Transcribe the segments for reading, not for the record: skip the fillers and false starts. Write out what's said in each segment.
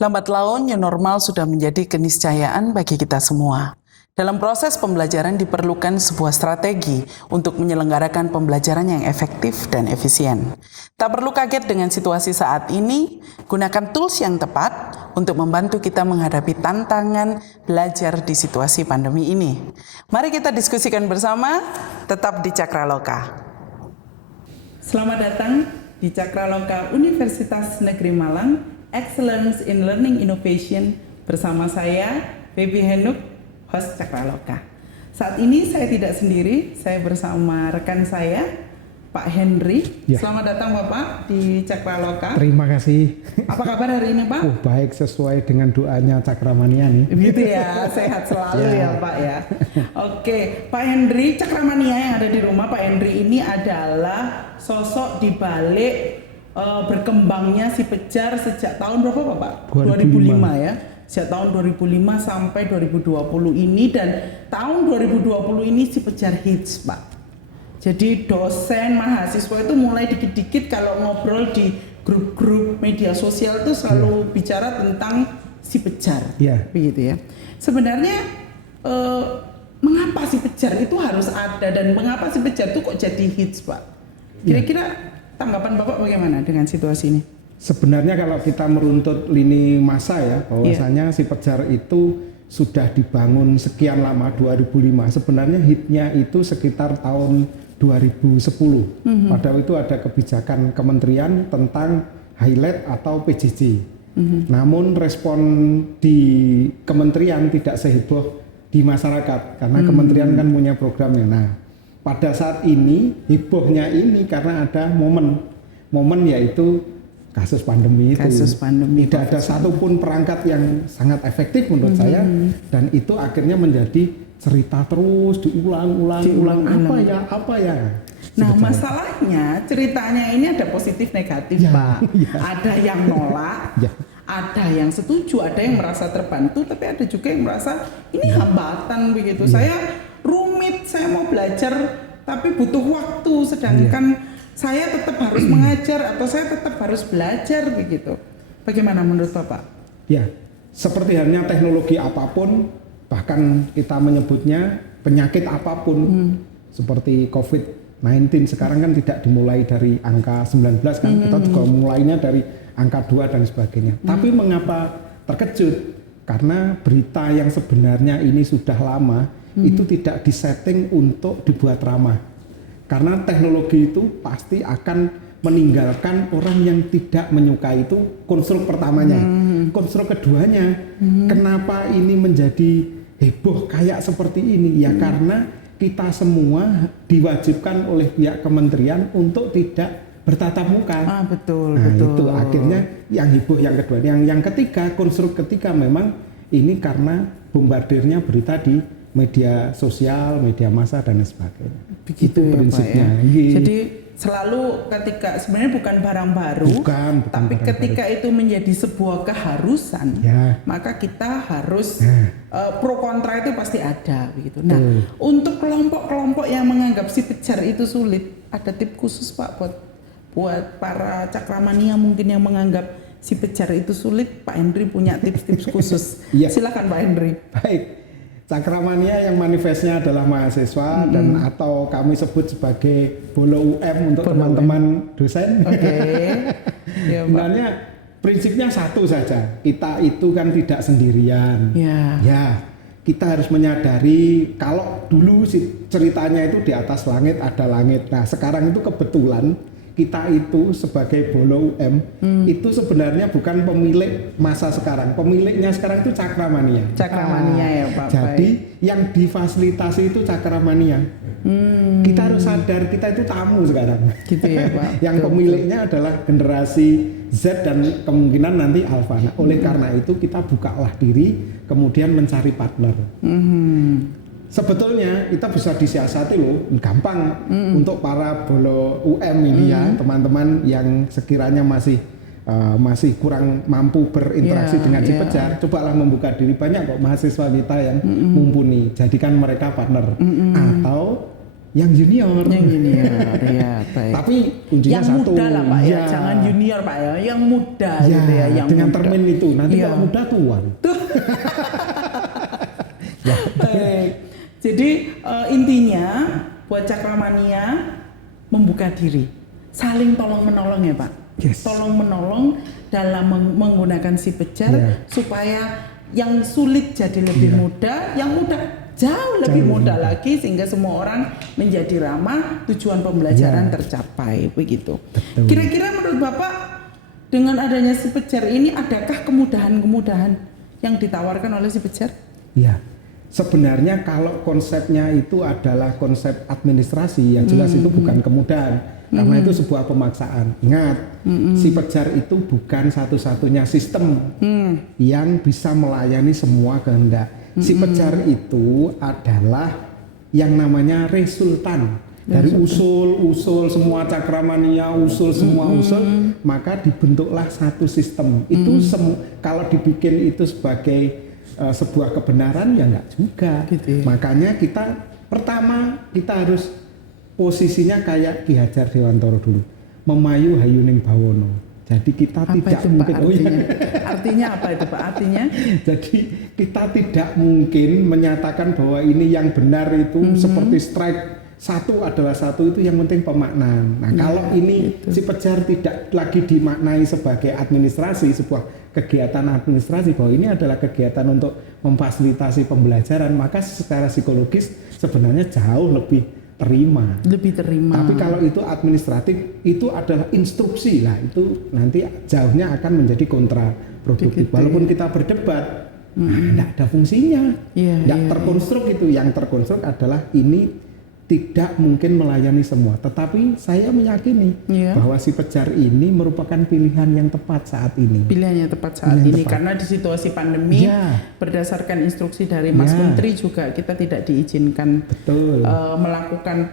Lambat laun, new normal sudah menjadi keniscayaan bagi kita semua. Dalam proses pembelajaran diperlukan sebuah strategi untuk menyelenggarakan pembelajaran yang efektif dan efisien. Tak perlu kaget dengan situasi saat ini, gunakan tools yang tepat untuk membantu kita menghadapi tantangan belajar di situasi pandemi ini. Mari kita diskusikan bersama, tetap di Cakraloka. Selamat datang di Cakraloka Universitas Negeri Malang, Excellence in Learning Innovation, bersama saya, Baby Henuk, host Cakraloka. Saat ini saya tidak sendiri, saya bersama rekan saya, Pak Henry. Ya. Selamat datang Bapak di Cakraloka. Terima kasih. Apa kabar hari ini Pak? Baik, sesuai dengan doanya Cakramania nih. Gitu ya, sehat selalu ya Pak ya. Oke, Pak Henry, Cakramania yang ada di rumah, Pak Henry ini adalah sosok di balik berkembangnya si Pejar sejak tahun berapa Pak? 2005 ya. Sejak tahun 2005 sampai 2020 ini, dan tahun 2020 ini si Pejar hits Pak. Jadi dosen, mahasiswa itu mulai dikit-dikit kalau ngobrol di grup-grup media sosial itu selalu bicara tentang si Pejar, begitu ya. Sebenarnya mengapa si Pejar itu harus ada dan mengapa si Pejar itu kok jadi hits Pak? Kira-kira tanggapan Bapak bagaimana dengan situasi ini? Sebenarnya kalau kita meruntut lini masa ya, bahwasanya si Pejar itu sudah dibangun sekian lama, 2005. Sebenarnya hitnya itu sekitar tahun 2010. Pada itu ada kebijakan kementerian tentang highlight atau PJJ. Namun respon di kementerian tidak seheboh di masyarakat, karena kementerian kan punya programnya. Nah, pada saat ini hebohnya ini karena ada momen yaitu kasus pandemi itu. Tidak ada satupun perangkat yang sangat efektif menurut saya, dan itu akhirnya menjadi cerita terus diulang apa ya. Nah, masalahnya ceritanya ini ada positif negatif Pak. Ada yang nolak, ada yang setuju, ada yang merasa terbantu, tapi ada juga yang merasa ini hambatan begitu. Saya rumit, saya mau belajar tapi butuh waktu, sedangkan saya tetap harus mengajar atau saya tetap harus belajar begitu. Bagaimana menurut Bapak? Ya, seperti halnya teknologi apapun, bahkan kita menyebutnya penyakit apapun, seperti COVID-19 sekarang kan tidak dimulai dari angka 19 kan, kita juga mulainya dari angka 2 dan sebagainya. Tapi mengapa terkejut? Karena berita yang sebenarnya ini sudah lama, itu tidak disetting untuk dibuat ramah. Karena teknologi itu pasti akan meninggalkan orang yang tidak menyukai itu konstruk pertamanya. Konstruk keduanya, kenapa ini menjadi heboh kayak seperti ini? Ya karena kita semua diwajibkan oleh pihak kementerian untuk tidak bertatap muka. Betul. Itu akhirnya yang heboh yang kedua. Yang ketiga, konstruk ketiga memang ini karena bombardirnya berita di media sosial, media massa dan sebagainya. Begitu ya, prinsipnya. Pak, ya? Jadi selalu ketika sebenarnya bukan barang baru, tapi barang ketika baru itu menjadi sebuah keharusan, maka kita harus pro kontra itu pasti ada begitu. Nah, untuk kelompok-kelompok yang menganggap si Pejar itu sulit, ada tips khusus Pak buat para Cakramania mungkin yang menganggap si Pejar itu sulit. Pak Henry punya tips-tips khusus. Silakan Pak Henry. Baik. Cakramania yang manifestnya adalah mahasiswa dan atau kami sebut sebagai Bolo UM untuk teman-teman dosen. Sebenarnya prinsipnya satu saja, kita itu kan tidak sendirian. Kita harus menyadari kalau dulu ceritanya itu di atas langit ada langit. Nah sekarang itu kebetulan kita itu sebagai Bolo UM itu sebenarnya bukan pemilik masa sekarang, pemiliknya sekarang itu Cakramania. Cakramania ya Pak. Jadi yang difasilitasi itu Cakramania. Kita harus sadar kita itu tamu sekarang. Gitu ya Pak. Yang pemiliknya adalah generasi Z dan kemungkinan nanti Alpha. Nah, oleh karena itu kita bukalah diri, kemudian mencari partner. Sebetulnya kita bisa disiasati loh, gampang untuk para Bolo UM ini ya, teman-teman yang sekiranya masih kurang mampu berinteraksi dengan si Pejar, cobalah membuka diri. Banyak kok mahasiswa kita yang mumpuni, jadikan mereka partner. Atau yang junior. Yang junior, ya baik. Tapi kuncinya yang satu. muda lah Pak ya, jangan junior Pak ya, yang muda gitu ya. Yang dengan muda. termin itu, nanti kalau muda tuan. Baik. Jadi intinya buat Cakramania membuka diri, saling tolong menolong ya Pak. Yes. Tolong menolong dalam menggunakan si Pejar supaya yang sulit jadi lebih mudah, yang mudah jauh lebih mudah lagi sehingga semua orang menjadi ramah, tujuan pembelajaran tercapai begitu. Betul. Kira-kira menurut Bapak dengan adanya si Pejar ini adakah kemudahan-kemudahan yang ditawarkan oleh si Pejar? Ya, sebenarnya kalau konsepnya itu adalah konsep administrasi, yang jelas itu bukan kemudahan, karena itu sebuah pemaksaan. Ingat, si Pejar itu bukan satu-satunya sistem yang bisa melayani semua kehendak. Si Pejar itu adalah yang namanya resultan dari usul-usul semua Cakramania, semua usul, maka dibentuklah satu sistem. Itu kalau dibikin itu sebagai sebuah kebenaran ya enggak juga. Gitu. Makanya pertama kita harus posisinya kayak Ki Hajar Dewantara dulu, memayu hayuning bawono. Jadi kita apa tidak itu, mungkin Pak, artinya apa itu Pak? Artinya? Jadi kita tidak mungkin menyatakan bahwa ini yang benar itu seperti strike satu adalah satu, itu yang penting pemaknaan. Nah kalau ini si Pejar tidak lagi dimaknai sebagai administrasi, sebuah kegiatan administrasi, bahwa ini adalah kegiatan untuk memfasilitasi pembelajaran, maka secara psikologis sebenarnya jauh lebih terima. Tapi kalau itu administratif, itu adalah instruksi lah, itu nanti jauhnya akan menjadi kontraproduktif. Walaupun kita berdebat, tidak ada fungsinya, tidak terkonstruk itu. Yang terkonstruk adalah ini tidak mungkin melayani semua. Tetapi saya meyakini bahwa si Pejar ini merupakan pilihan yang tepat saat ini. Pilihan yang tepat saat ini karena di situasi pandemi berdasarkan instruksi dari Mas Menteri juga kita tidak diizinkan melakukan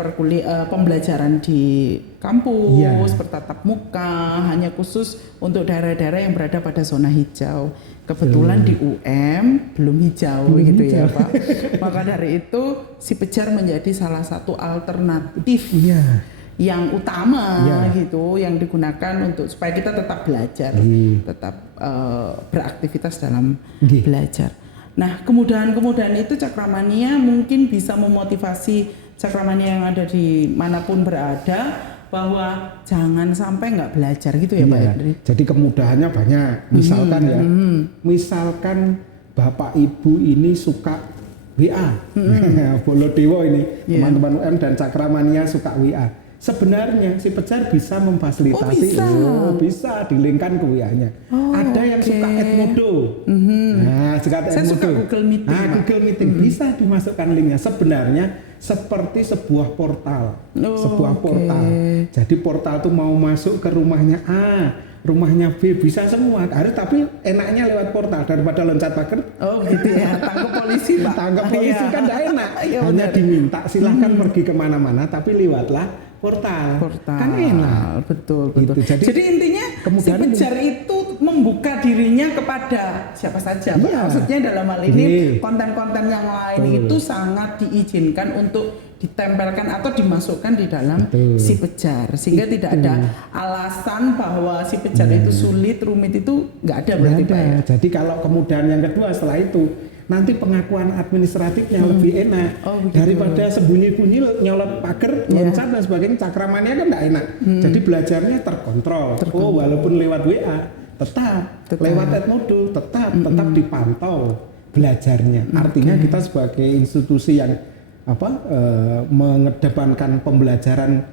pembelajaran di kampus bertatap muka, hanya khusus untuk daerah-daerah yang berada pada zona hijau. Kebetulan di UM belum hijau gitu ya Pak. Maka dari itu si Pejar menjadi salah satu alternatif yang utama gitu, yang digunakan untuk supaya kita tetap belajar, tetap beraktivitas dalam belajar. Nah kemudahan-kemudahan itu Cakramania mungkin bisa memotivasi Cakramania yang ada di manapun berada bahwa jangan sampai nggak belajar gitu ya Pak Hendri. Jadi kemudahannya banyak. Misalkan misalkan Bapak Ibu ini suka WA, Bolodewo ini teman-teman UM dan Cakramania suka WA. Sebenarnya si Pejar bisa memfasilitasi, bisa dilingkan ke WA-nya. Ada yang suka Edmodo, Saya suka Google Meeting. Google Meeting bisa dimasukkan linknya. Sebenarnya seperti sebuah portal, portal. Jadi portal itu mau masuk ke rumahnya A, rumahnya B, bisa semua. Harus tapi enaknya lewat portal daripada loncat pagar. Oh gitu ya, tangkap polisi Pak. Tangkap polisi kan tidak enak. Hanya diminta silahkan pergi kemana-mana, tapi lewatlah portal. Kan enak. Betul. Gitu. Jadi intinya si Pejar itu membuka dirinya kepada siapa saja Pak. Maksudnya dalam hal ini konten-konten yang lain itu sangat diizinkan untuk ditempelkan atau dimasukkan di dalam si Pejar, sehingga tidak ada alasan bahwa si Pejar itu sulit, rumit, itu nggak ada berarti Pak ya? Jadi kalau kemudahan yang kedua setelah itu nanti pengakuan administratifnya lebih enak daripada sembunyi-bunyi nyolot pagar, loncat dan sebagainya. Cakramania kan nggak enak. Jadi belajarnya terkontrol. Walaupun lewat WA tetap lewat Edmodo tetap dipantau belajarnya. Artinya kita sebagai institusi yang mengedepankan pembelajaran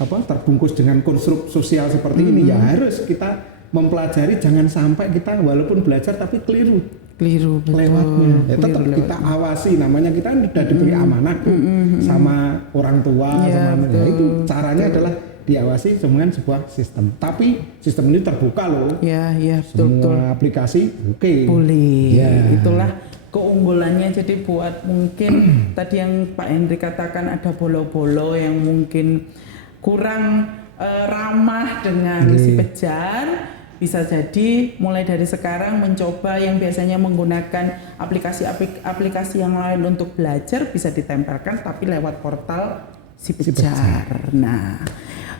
terbungkus dengan konstruk sosial seperti ini, ya harus kita mempelajari, jangan sampai kita walaupun belajar tapi keliru lewatnya. Tetap kita awasi, namanya kita sudah diberi amanah sama orang tua, itu caranya adalah diawasi dengan sebuah sistem. Tapi sistem ini terbuka loh. Semua aplikasi boleh. Itulah keunggulannya. Jadi buat mungkin tadi yang Pak Hendri katakan ada bolo-bolo yang mungkin kurang ramah dengan si Pejar, bisa jadi mulai dari sekarang mencoba yang biasanya menggunakan aplikasi yang lain untuk belajar bisa ditempelkan tapi lewat portal Si Pejar. Nah,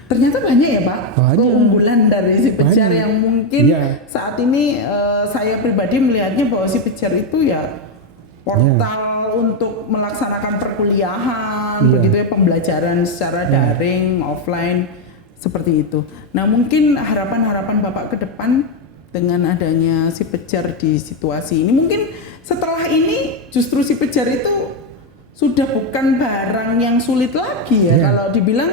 ternyata banyak ya Pak keunggulan dari Si Pejar yang mungkin saat ini saya pribadi melihatnya bahwa Si Pejar itu ya portal untuk melaksanakan perkuliahan, begitu ya, pembelajaran secara daring, offline, seperti itu. Nah mungkin harapan-harapan Bapak ke depan dengan adanya Si Pejar di situasi ini, mungkin setelah ini justru Si Pejar itu sudah bukan barang yang sulit lagi ya, kalau dibilang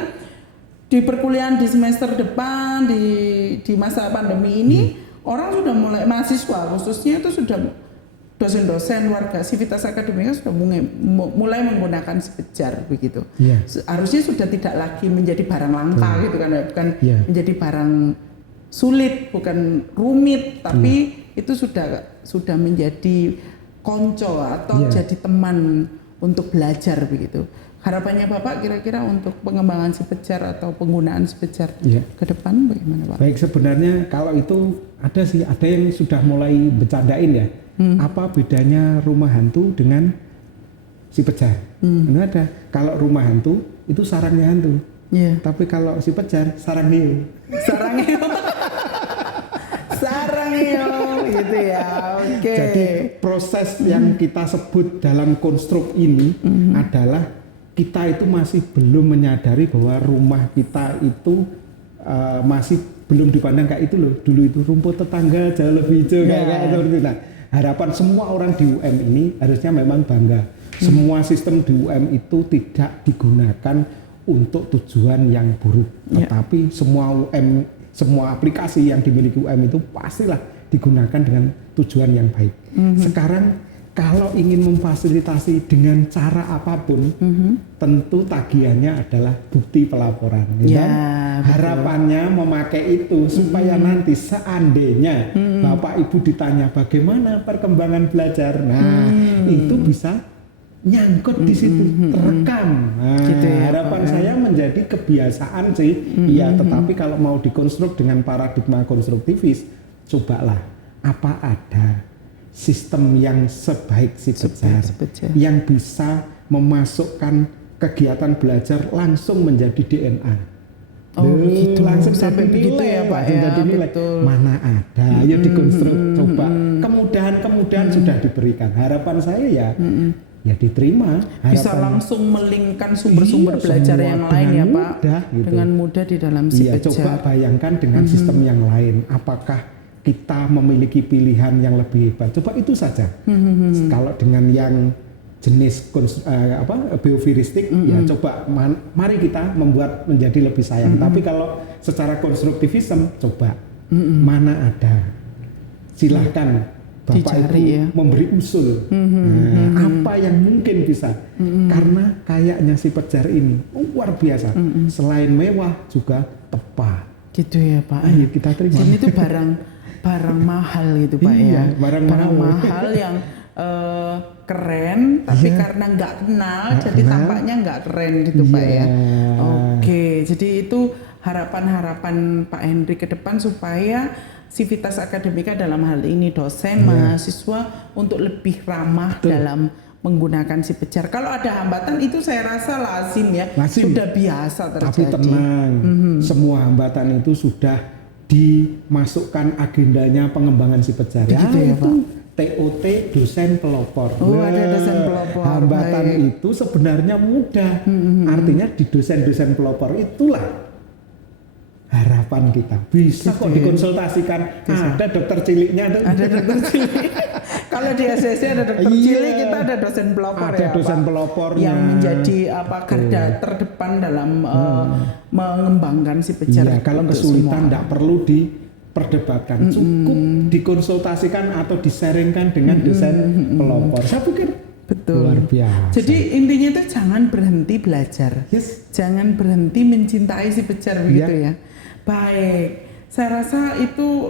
di perkuliahan di semester depan, di masa pandemi ini, orang sudah mulai, mahasiswa khususnya itu sudah dosen-dosen warga Sivitas Akademika sudah mulai menggunakan Si Pejar begitu. Harusnya sudah tidak lagi menjadi barang langka gitu kan, bukan menjadi barang sulit, bukan rumit, tapi itu sudah menjadi konco atau jadi teman untuk belajar begitu. Harapannya Bapak kira-kira untuk pengembangan Si Pejar atau penggunaan Si Pejar ke depan bagaimana Pak? Baik, sebenarnya kalau itu ada yang sudah mulai bercandain ya. Apa bedanya rumah hantu dengan Si Pejar? Ini ada. Kalau rumah hantu itu sarangnya hantu. Tapi kalau Si Pejar sarang hiu. Sarang hiu. Sarang hiu gitu ya. Oke. Jadi proses yang kita sebut dalam konstruk ini adalah kita itu masih belum menyadari bahwa rumah kita itu masih belum dipandang kayak itu loh. Dulu itu rumput tetangga jauh lebih hijau kayak itu. Nah, harapan semua orang di UM ini harusnya memang bangga. Semua sistem di UM itu tidak digunakan untuk tujuan yang buruk. Tetapi semua aplikasi yang dimiliki UM itu pastilah digunakan dengan tujuan yang baik. Sekarang kalau ingin memfasilitasi dengan cara apapun, tentu tagihannya adalah bukti pelaporan. Harapannya memakai itu supaya nanti seandainya Bapak Ibu ditanya bagaimana perkembangan belajar, nah itu bisa nyangkut di situ, terekam. Nah, gitu ya, harapan saya menjadi kebiasaan sih, tetapi kalau mau dikonstruk dengan paradigma konstruktivis, cobalah apa ada sistem yang sebaik Si Pejar yang bisa memasukkan kegiatan belajar langsung menjadi DNA. Gitu. Langsung sampai begitu ya Pak ya. Betul. Mana ada, ayo dikonstruk, coba. Kemudahan sudah diberikan. Harapan saya ya diterima. Bisa langsung melingkan sumber-sumber belajar yang lain ya Pak. Dengan mudah di dalam Si Pejar. Coba bayangkan dengan sistem yang lain. Apakah kita memiliki pilihan yang lebih hebat? Coba itu saja. Kalau dengan yang jenis bioviristik, ya coba mari kita membuat menjadi lebih sayang. Tapi kalau secara konstruktivisme, coba mana ada, silahkan Bapak itu memberi usul. Apa yang mungkin bisa? Karena kayaknya Si Pejar ini luar biasa. Selain mewah juga tepat. Gitu ya Pak. Ayo kita terima. Dan itu barang mahal gitu Pak ya. Barang mahal yang keren, tapi karena nggak kenal, jadi tampaknya nggak keren gitu Pak ya. Oke, jadi itu harapan-harapan Pak Henry ke depan supaya Sivitas Akademika dalam hal ini dosen, mahasiswa untuk lebih ramah dalam menggunakan Si Pejar. Kalau ada hambatan itu saya rasa lazim ya, sudah biasa terjadi. Tapi tenang, semua hambatan itu sudah dimasukkan agendanya pengembangan Si Pejar. Begitu ya Pak. TOT dosen pelopor. Ada dosen pelopor. Hambatan itu sebenarnya mudah. Artinya di dosen-dosen pelopor itulah harapan kita. Bisa kok dikonsultasikan. Ada dokter ciliknya. Ada dokter cilik. Kalau di SSC ada dokter cilik, kita ada dosen pelopor ada dosen pelopornya. Yang menjadi garda terdepan dalam mengembangkan Si Pejar. Kalau kesulitan tidak perlu diperdebatkan, cukup dikonsultasikan atau disaringkan dengan dosen pelopor. Saya pikir luar biasa. Jadi intinya itu jangan berhenti belajar, jangan berhenti mencintai Si Pejar begitu ya. Baik, saya rasa itu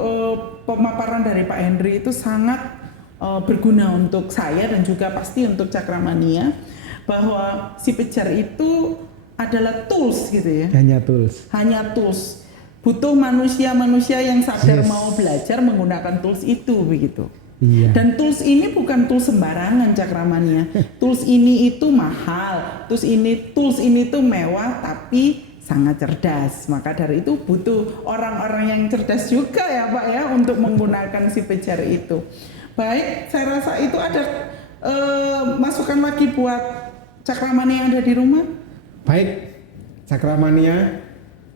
pemaparan dari Pak Henry itu sangat berguna untuk saya dan juga pasti untuk Cakramania, bahwa Si Pejar itu adalah tools gitu ya. Hanya tools. butuh manusia-manusia yang sadar Yes. mau belajar menggunakan tools itu begitu. Iya. Dan tools ini bukan tools sembarangan Cakramania. Tools ini itu mahal. Tools ini tuh mewah tapi sangat cerdas. Maka dari itu butuh orang-orang yang cerdas juga ya Pak ya untuk menggunakan si Pejar itu. Baik, saya rasa itu ada masukan lagi buat Cakramania yang ada di rumah. Baik, Cakramania,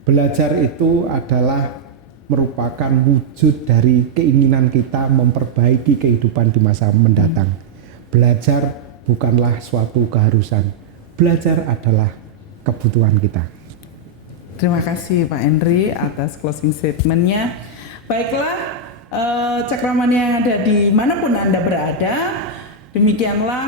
belajar itu adalah merupakan wujud dari keinginan kita memperbaiki kehidupan di masa mendatang. Belajar bukanlah suatu keharusan. Belajar adalah kebutuhan kita. Terima kasih Pak Henry atas closing statement-nya. Baiklah, Cakramania yang ada di manapun Anda berada, demikianlah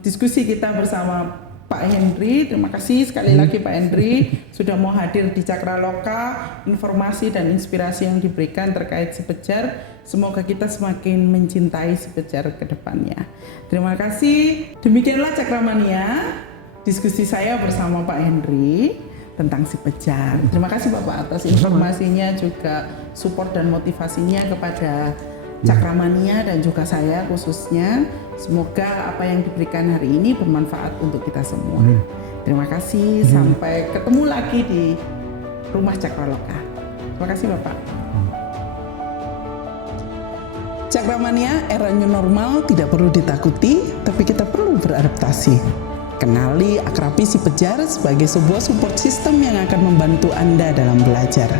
diskusi kita bersama Pak Henry. Terima kasih sekali lagi Pak Henry sudah mau hadir di Cakraloka. Informasi dan inspirasi yang diberikan terkait si Pejar, semoga kita semakin mencintai si Pejar ke depannya. Terima kasih. Demikianlah Cakramania, diskusi saya bersama Pak Henry tentang si Pejar. Terima kasih Bapak atas informasinya, juga support dan motivasinya kepada Cakramania dan juga saya khususnya. Semoga apa yang diberikan hari ini bermanfaat untuk kita semua. Terima kasih, sampai ketemu lagi di Rumah Cakraloka. Terima kasih Bapak. Cakramania, era new normal tidak perlu ditakuti, tapi kita perlu beradaptasi. Kenali, akrabi si Pejar sebagai sebuah support system yang akan membantu Anda dalam belajar.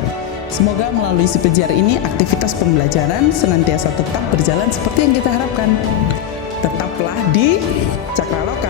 Semoga melalui si Pejar ini aktivitas pembelajaran senantiasa tetap berjalan seperti yang kita harapkan. Tetaplah di Cakraloka.